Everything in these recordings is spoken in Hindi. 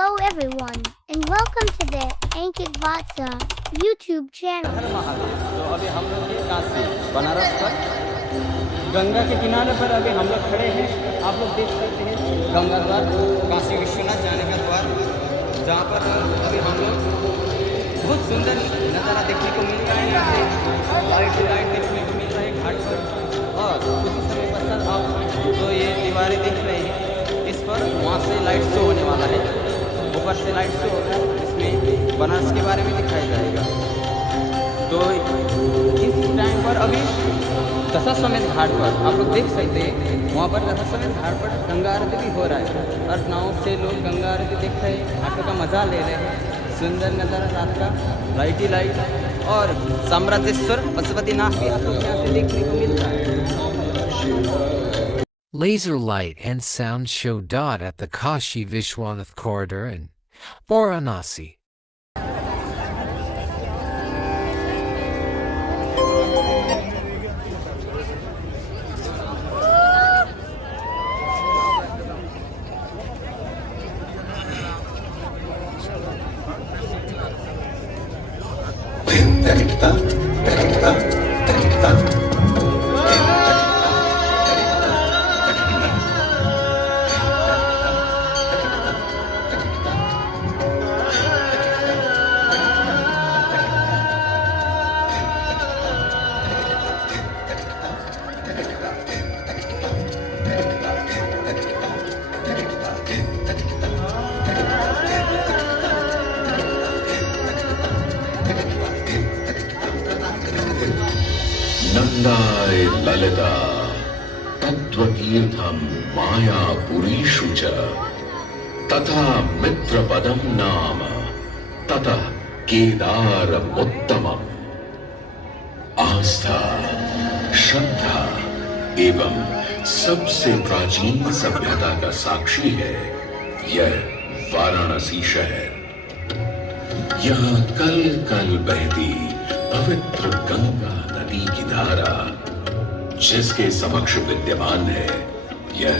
Hello everyone, and welcome to the Ankit Vatsa YouTube channel. हर महादेव। तो अभी हम लोग हैं काशी बनारस पर गंगा के किनारे पर अभी हम लोग खड़े हैं। आप लोग देख सकते हैं गंगा द्वार, काशी विश्वनाथ जाने का द्वार, जहाँ पर अभी हम लोग बहुत सुंदर नज़ारा देखने को मिल रहा है। यहाँ से लाइट देखने को मिल रहा है घाट पर, और उसी समय पश्चात आप जो ये दीवारें देख रहे हैं इस पर वहाँ से लाइट शो होने वाला है। ऊपर से लाइट शो होगा, इसमें बनारस के बारे में दिखाया जाएगा। तो इस टाइम पर अभी दशाश्वमेध घाट पर आप लोग देख सकते हैं, वहाँ पर दशाश्वमेध घाट पर गंगा आरती भी हो रहा है, और नाव से लोग गंगा आरती देख रहे हैं, घाटों का मज़ा ले रहे हैं। सुंदर नज़ारा रात का, लाइट ही लाइट, और साम्राज्येश्वर पशुपतिनाथ भी आप लोग यहाँ से देखने को मिल रहा है। Laser light and sound show dot at the Kashi Vishwanath corridor in Varanasi. नन्दाय Lalita तत्त्वतीर्थं मायापुरीषु च तथा मित्रपदं नाम ततः केदारमुत्तमम्। आस्था, श्रद्धा एवं सबसे प्राचीन सभ्यता का साक्षी है यह वाराणसी शहर। यहाँ कल कल बहती पवित्र गंगा नदी की धारा, जिसके समक्ष विद्यमान है यह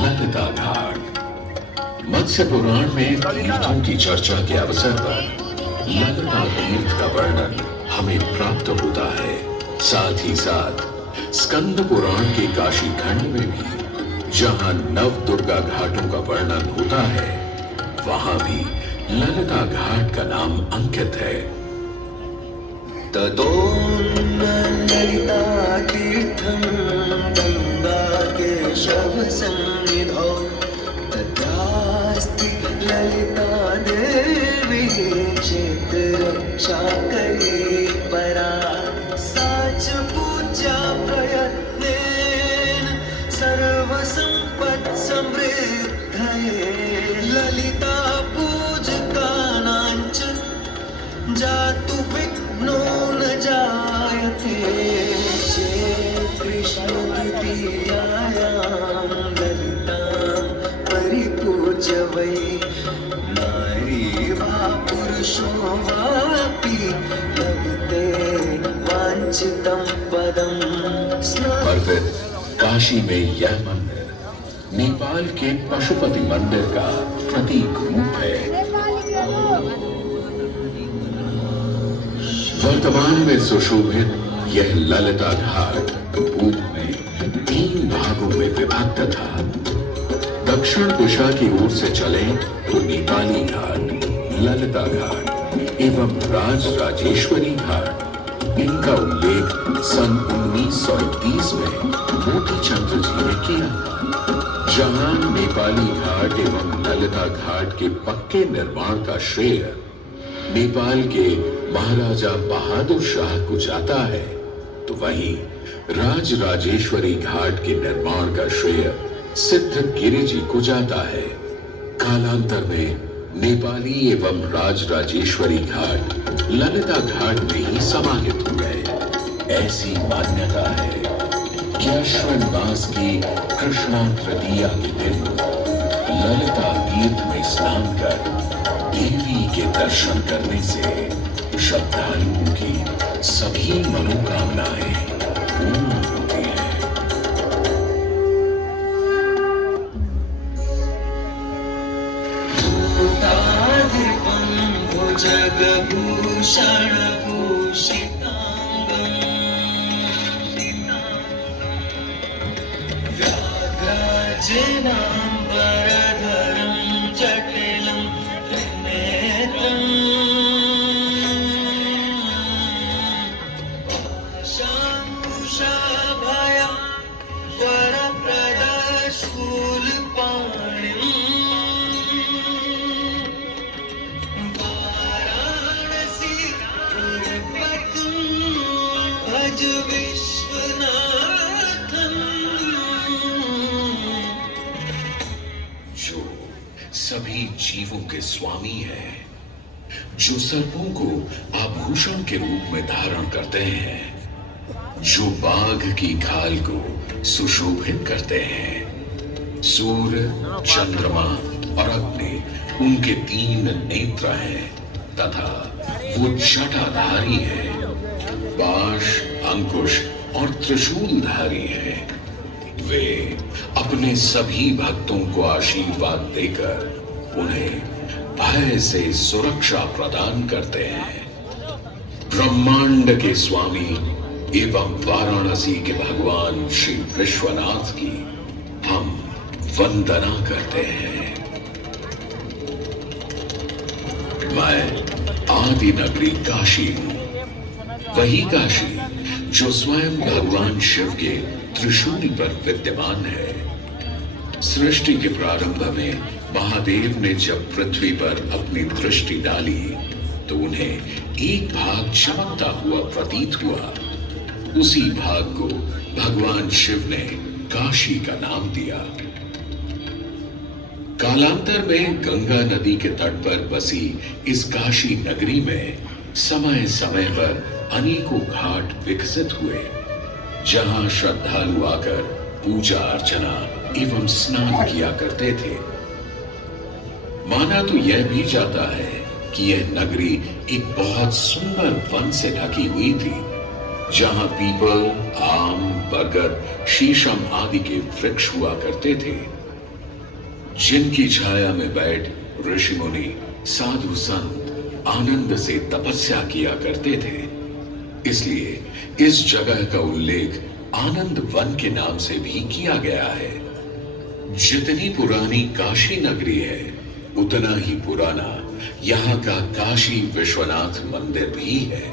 ललिता घाट। मत्स्य पुराण में तीर्थों की चर्चा के अवसर पर ललिता तीर्थ का वर्णन हमें प्राप्त होता है। साथ ही साथ स्कंद पुराण के काशी खंड में भी जहां नव दुर्गा घाटों का वर्णन होता है, वहां भी ललिता घाट का नाम अंकित है। ततो ललिता तीर्थं गंगा केशवसन्निधौ तत्रास्ति ललिता देवी क्षेत्ररक्षाकरी परा। सा च पूजा प्रयत्नेन सर्वसम्पत्समृद्धये ललिता पूजकानां च जातु विघ्नो न जायते। कृष्ण द्वितीयायां ललितां परिपूज्य वै नारी वा पुरुषो वापि लभते वाञ्छितं पदम्। और फिर काशी में यह मंदिर नेपाल के पशुपति मंदिर का प्रतीक रूप है। वर्तमान में सुशोभित यह ललिता घाट पूर्व में 3 भागों में विभक्त था। दक्षिण दिशा की ओर से चले तो नेपाली घाट, ललिता घाट एवं राज राजेश्वरी घाट। इनका उल्लेख सन 1931 में मोती चंद्र जी ने किया था। जहां नेपाली घाट एवं ललिता घाट के पक्के निर्माण का श्रेय नेपाल के महाराजा बहादुर शाह को जाता है, तो वहीं राज राजेश्वरी घाट के निर्माण का श्रेय सिद्ध गिरि जी को जाता है। कालांतर में नेपाली एवं राज राजेश्वरी घाट ललिता घाट में ही समाहित हो गए। ऐसी मान्यता है कि अश्विन मास की कृष्णा तृतीया के दिन ललिता तीर्थ में स्नान कर देवी के दर्शन करने से श्रद्धालुओं की सभी मनोकामनाएं पूर्ण होती हैं। व्याघ्राजनाम्बरधरं जटिलं त्रिनेत्रम् शाङ्कुशाभयं वरप्रदशूलपाणिम् वाराणसी पुरपतिं भज विश्वनाथम्। जो सभी जीवों के स्वामी है, जो सर्पों को आभूषण के रूप में धारण करते हैं, जो बाघ की खाल को सुशोभित करते हैं, सूर्य, चंद्रमा और अग्नि उनके 3 नेत्र हैं तथा वो जटाधारी है, पाश, अंकुश और त्रिशूलधारी है। वे अपने सभी भक्तों को आशीर्वाद देकर उन्हें भय से सुरक्षा प्रदान करते हैं। ब्रह्मांड के स्वामी एवं वाराणसी के भगवान श्री विश्वनाथ की हम वंदना करते हैं। मैं आदि नगरी काशी हूं, वही काशी जो स्वयं भगवान शिव के त्रिशूल पर विद्यमान है। सृष्टि के प्रारंभ में महादेव ने जब पृथ्वी पर अपनी दृष्टि डाली तो उन्हें एक भाग चमकता हुआ प्रतीत हुआ। उसी भाग को भगवान शिव ने काशी का नाम दिया। कालांतर में गंगा नदी के तट पर बसी इस काशी नगरी में समय समय पर अनेकों घाट विकसित हुए, जहां श्रद्धालु आकर पूजा अर्चना एवं स्नान किया करते थे। माना तो यह भी जाता है कि यह नगरी एक बहुत सुंदर वन से ढकी हुई थी, जहां पीपल, आम, बरगद, शीशम आदि के वृक्ष हुआ करते थे, जिनकी छाया में बैठ ऋषि मुनि, साधु संत आनंद से तपस्या किया करते थे। इसलिए इस जगह का उल्लेख आनंद वन के नाम से भी किया गया है। जितनी पुरानी काशी नगरी है, उतना ही पुराना यहाँ का काशी विश्वनाथ मंदिर भी है।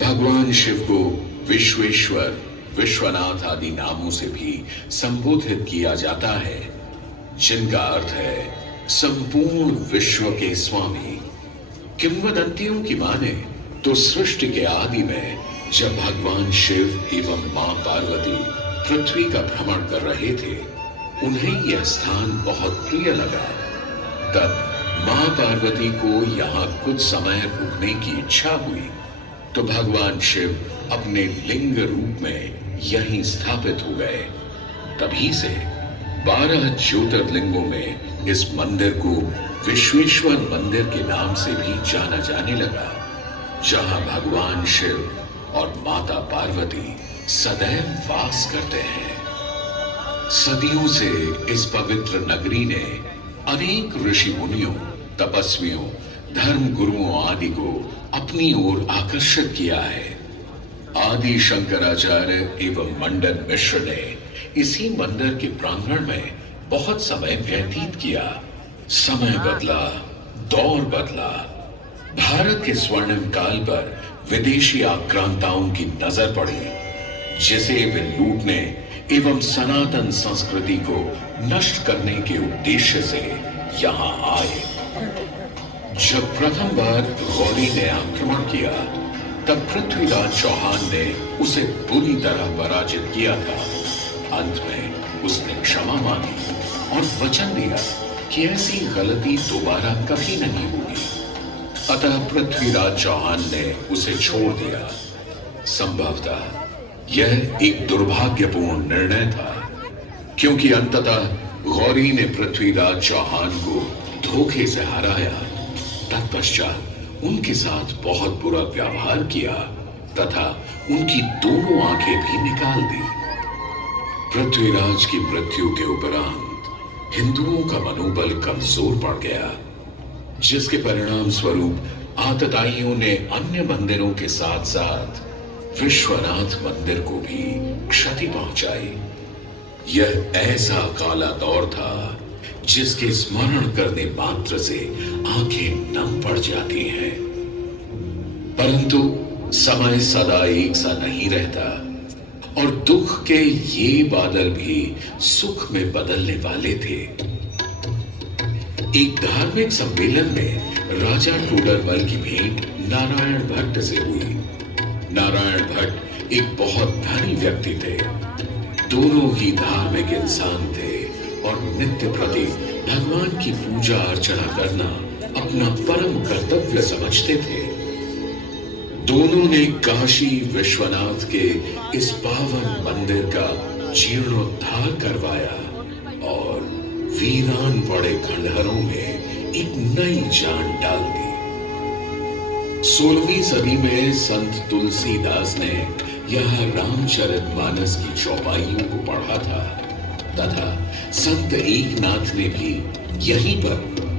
भगवान शिव को विश्वेश्वर, विश्वनाथ आदि नामों से भी संबोधित किया जाता है, जिनका अर्थ है संपूर्ण विश्व के स्वामी। किंवदंतियों की माने तो सृष्टि के आदि में जब भगवान शिव एवं मां पार्वती पृथ्वी का भ्रमण कर रहे थे, उन्हें यह स्थान बहुत प्रिय लगा। तब मां पार्वती को यहाँ कुछ समय रुकने की इच्छा हुई तो भगवान शिव अपने लिंग रूप में यहीं स्थापित हो गए। तभी से 12 ज्योतिर्लिंगों में इस मंदिर को विश्वेश्वर मंदिर के नाम से भी जाना जाने लगा, जहां भगवान शिव और माता पार्वती सदैव वास करते हैं। सदियों से इस पवित्र नगरी ने अनेक ऋषि मुनियों, तपस्वियों, धर्म गुरुओं आदि को अपनी ओर आकर्षित किया है। आदि शंकराचार्य एवं मंडन मिश्र ने इसी मंदिर के प्रांगण में बहुत समय व्यतीत किया। समय बदला, दौर बदला। भारत के स्वर्णिम काल पर विदेशी आक्रांताओं की नजर पड़ी, जिसे वे लूटने एवं सनातन संस्कृति को नष्ट करने के उद्देश्य से यहाँ आए। जब प्रथम बार गौरी ने आक्रमण किया, तब पृथ्वीराज चौहान ने उसे बुरी तरह पराजित किया था। अंत में उसने क्षमा मांगी और वचन दिया कि ऐसी गलती दोबारा कभी नहीं होगी। अतः पृथ्वीराज चौहान ने उसे छोड़ दिया। संभवतः यह एक दुर्भाग्यपूर्ण निर्णय था, क्योंकि अंततः गौरी ने पृथ्वीराज चौहान को धोखे से हराया। तत्पश्चात उनके साथ बहुत बुरा व्यवहार किया तथा उनकी दोनों आंखें भी निकाल दी। पृथ्वीराज की मृत्यु के उपरांत हिंदुओं का मनोबल कमजोर पड़ गया, जिसके परिणाम स्वरूप आतताइयों ने अन्य मंदिरों के साथ साथ विश्वनाथ मंदिर को भी क्षति पहुंचाई। यह ऐसा काला दौर था जिसके स्मरण करने मात्र से आंखें नम पड़ जाती हैं। परंतु समय सदा एक सा नहीं रहता और दुख के ये बादल भी सुख में बदलने वाले थे। एक धार्मिक सम्मेलन में राजा टोडरमल की भेंट नारायण भट्ट से हुई। नारायण भट्ट एक बहुत धनी व्यक्ति थे। दोनों ही धार्मिक इंसान थे और नित्य प्रति भगवान की पूजा अर्चना करना अपना परम कर्तव्य समझते थे। दोनों ने काशी विश्वनाथ के इस पावन मंदिर का जीर्णोद्धार करवाया और वीरान पड़े खंडहरों में एक नई जान डाल दी। 16वीं सदी में संत तुलसीदास ने यहाँ रामचरितमानस की चौपाइयों को पढ़ा था तथा संत एकनाथ ने भी यहीं पर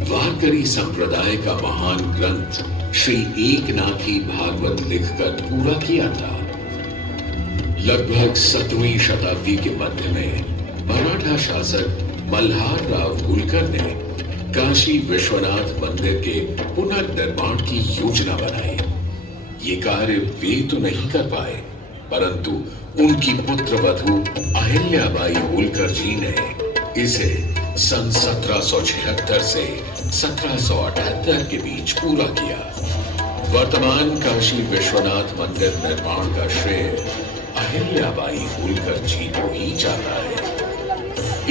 वारकरी संप्रदाय का महान ग्रंथ श्री एकनाथी भागवत लिखकर पूरा किया था। लगभग 7वीं शताब्दी के मध्य में मराठा शासक मल्हार राव होलकर ने काशी विश्वनाथ मंदिर के पुनर्निर्माण की योजना बनाई। ये कार्य वे तो नहीं कर पाए, परंतु उनकी पुत्रवधू अहिल्याबाई होलकर जी ने इसे सन 1776 से 1778 के बीच पूरा किया। वर्तमान काशी विश्वनाथ मंदिर निर्माण का श्रेय अहिल्याबाई होलकर जी को ही जाता है।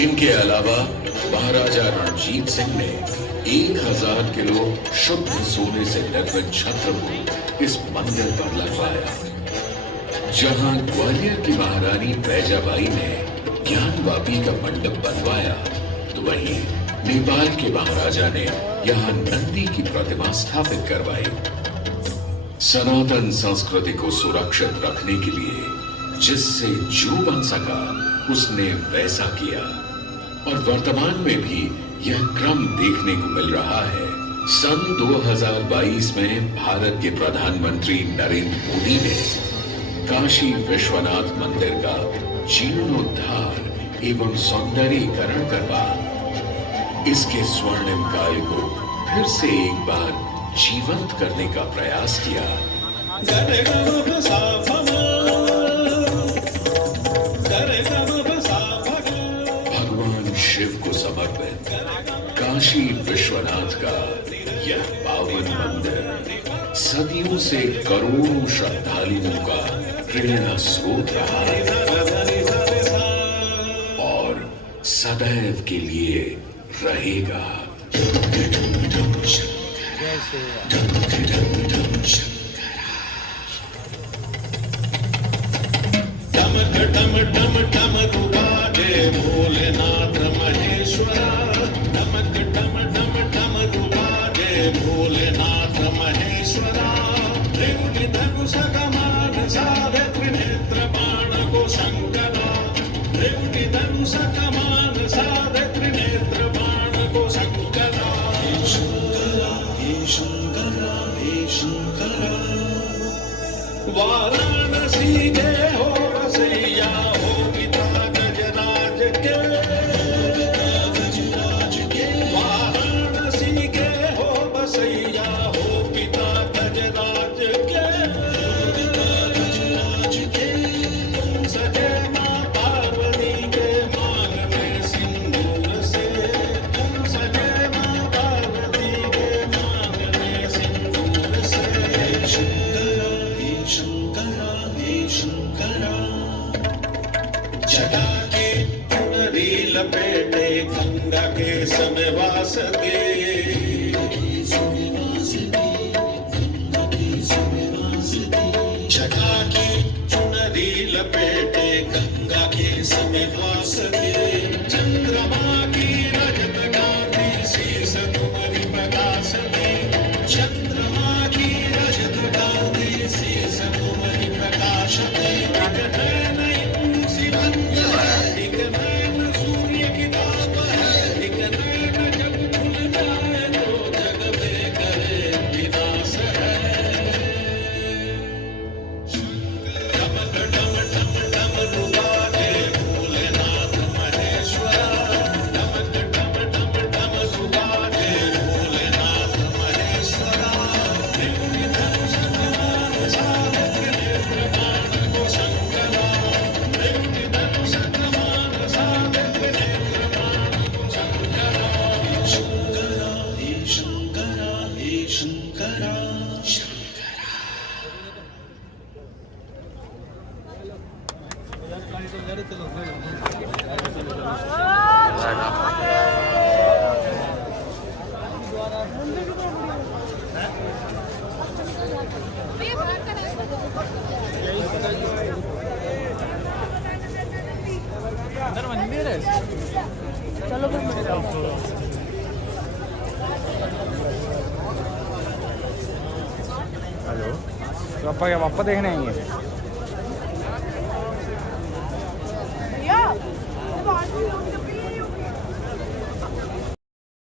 इनके अलावा महाराजा रणजीत सिंह ने 1000 किलो शुद्ध सोने से निर्मित छत्र को इस मंदिर पर लगवाया। जहां ग्वालियर की महारानी बैजाबाई ने ज्ञानवापी का मंडप बनवाया, तो वहीं नेपाल के महाराजा ने यहां नंदी की प्रतिमा स्थापित करवाई। सनातन संस्कृति को सुरक्षित रखने के लिए जिससे जो बन सका उसने वैसा किया और वर्तमान में भी यह क्रम देखने को मिल रहा है। सन 2022 में भारत के प्रधानमंत्री नरेंद्र मोदी ने काशी विश्वनाथ मंदिर का जीर्णोद्धार एवं सौंदर्यीकरण करवा इसके स्वर्णिम काल को फिर से एक बार जीवंत करने का प्रयास किया। भगवान शिव को समर्पित काशी विश्वनाथ का यह पावन मंदिर सदियों से करोड़ों श्रद्धालुओं का प्रेरणा स्रोत रहा है और सदैव के लिए रहेगा। टम टम टम रुबाजे भोलेनाथ महेश्वरा। टमक टम टम टम रुबाजे भोलेनाथ महेश्वरा। त्रिभुज धनुष कमान साधे त्रिनेत्र बाण को शंकरा। त्रिभुज धनुष कमान साधे त्रिनेत्र बाण को शंकरा। हे शंकरा हे शंकरा हे शंकरा। वाराणसी के हो बसैया हो पिता गजराज के। वाराणसी के हो बसैया हो पिता गजराज के। तुम सजे माँ पार्वती के मांग में सिंदूर से। तुम सजे माँ पार्वती के मांग में सिंदूर से। शंकरा हे शंकरा हे शंकरा। शंकरा तो पापा क्या पापा देखने आएंगे?